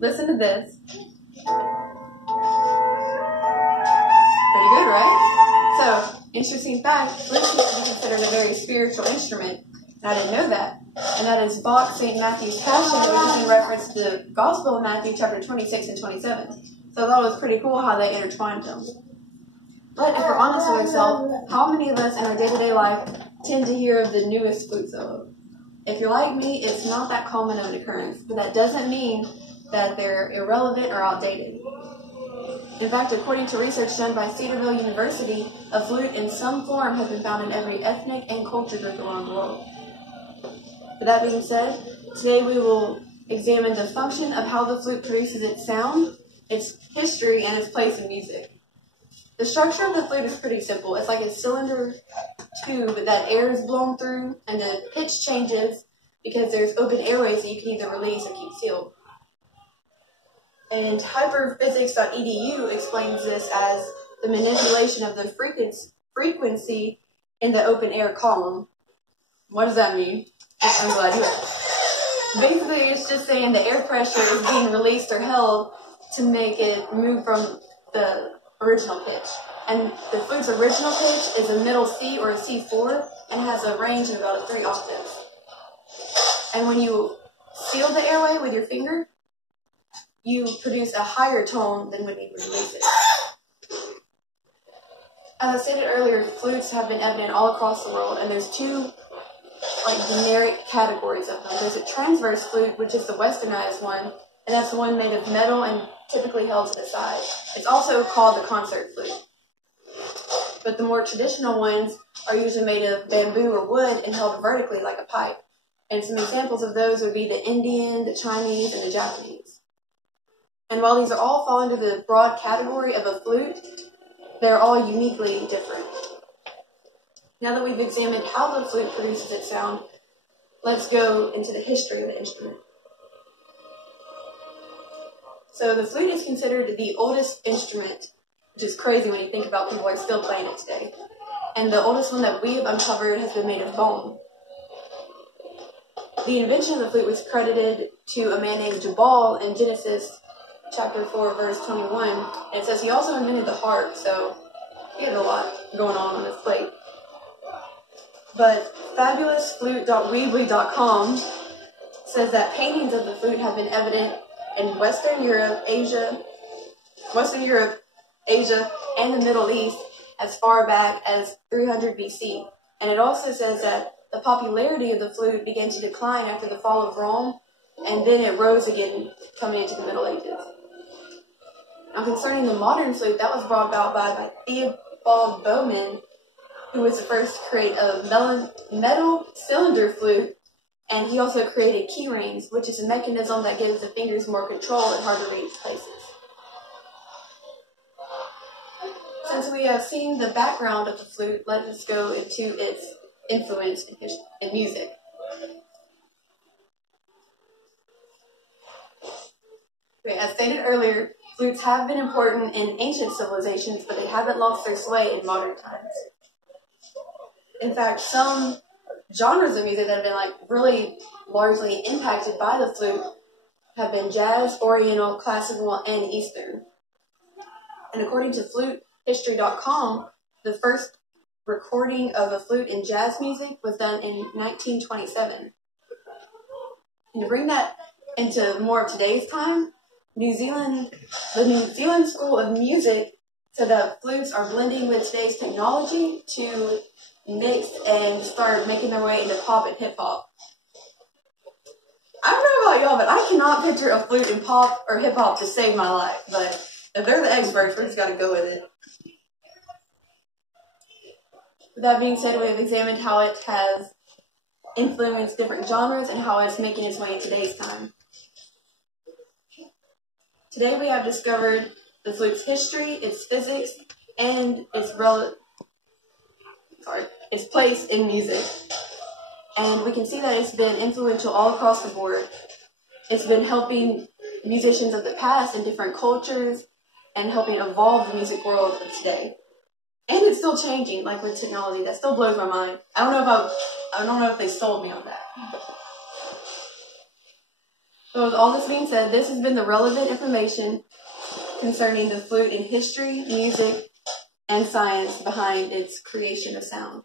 Listen to this. Pretty good, right? So, interesting fact, flute used to be considered a very spiritual instrument, and I didn't know that. And that is Bach, St. Matthew's Passion, which is in reference to the Gospel of Matthew, chapter 26 and 27. So I thought it was pretty cool how they intertwined them. But if we're honest with ourselves, how many of us in our day-to-day life tend to hear of the newest flute solo? If you're like me, it's not that common of an occurrence, but that doesn't mean that they're irrelevant or outdated. In fact, according to research done by Cedarville University, a flute in some form has been found in every ethnic and culture group around the world. With that being said, today we will examine the function of how the flute produces its sound, its history, and its place in music. The structure of the flute is pretty simple. It's like a cylinder tube that air is blown through, and the pitch changes because there's open airways that you can either release or keep sealed. And hyperphysics.edu explains this as the manipulation of the frequency in the open air column. What does that mean? I'm glad you asked. Basically, it's just saying the air pressure is being released or held to make it move from the original pitch. And the flute's original pitch is a middle C or a C4 and has a range of about 3 octaves. And when you seal the airway with your finger, you produce a higher tone than when you release it. As I stated earlier, flutes have been evident all across the world, and there's 2 generic categories of them. There's a transverse flute, which is the westernized one, and that's the one made of metal and typically held to the side. It's also called the concert flute. But the more traditional ones are usually made of bamboo or wood and held vertically like a pipe. And some examples of those would be the Indian, the Chinese, and the Japanese. And while these are all fall under the broad category of a flute, they're all uniquely different. Now that we've examined how the flute produces its sound, let's go into the history of the instrument. So the flute is considered the oldest instrument, which is crazy when you think about people are still playing it today. And the oldest one that we've uncovered has been made of bone. The invention of the flute was credited to a man named Jabal in Genesis chapter 4, verse 21. And it says he also invented the harp, so he had a lot going on his plate. But fabulousflute.weebly.com says that paintings of the flute have been evident in Western Europe, Asia, and the Middle East as far back as 300 BC. And it also says that the popularity of the flute began to decline after the fall of Rome, and then it rose again coming into the Middle Ages. Now concerning the modern flute, that was brought about by Theobald Bowman, who was the first to create a metal cylinder flute, and he also created key rings, which is a mechanism that gives the fingers more control in hard-to-reach places. Since we have seen the background of the flute, let us go into its influence in music. Okay, as stated earlier, flutes have been important in ancient civilizations, but they haven't lost their sway in modern times. In fact, some genres of music that have been really largely impacted by the flute have been jazz, oriental, classical, and Eastern. And according to flutehistory.com, the first recording of a flute in jazz music was done in 1927. And to bring that into more of today's time, the New Zealand School of Music said that flutes are blending with today's technology to mix and start making their way into pop and hip hop. I don't know about y'all, but I cannot picture a flute in pop or hip hop to save my life. But if they're the experts, we're just got to go with it. With that being said, we have examined how it has influenced different genres and how it's making its way in today's time. Today we have discovered the flute's history, its physics, and its place in music. And we can see that it's been influential all across the board. It's been helping musicians of the past in different cultures and helping evolve the music world of today. And it's still changing, like with technology. That still blows my mind. I don't know if they sold me on that. So with all this being said, this has been the relevant information concerning the flute in history, music, and science behind its creation of sound.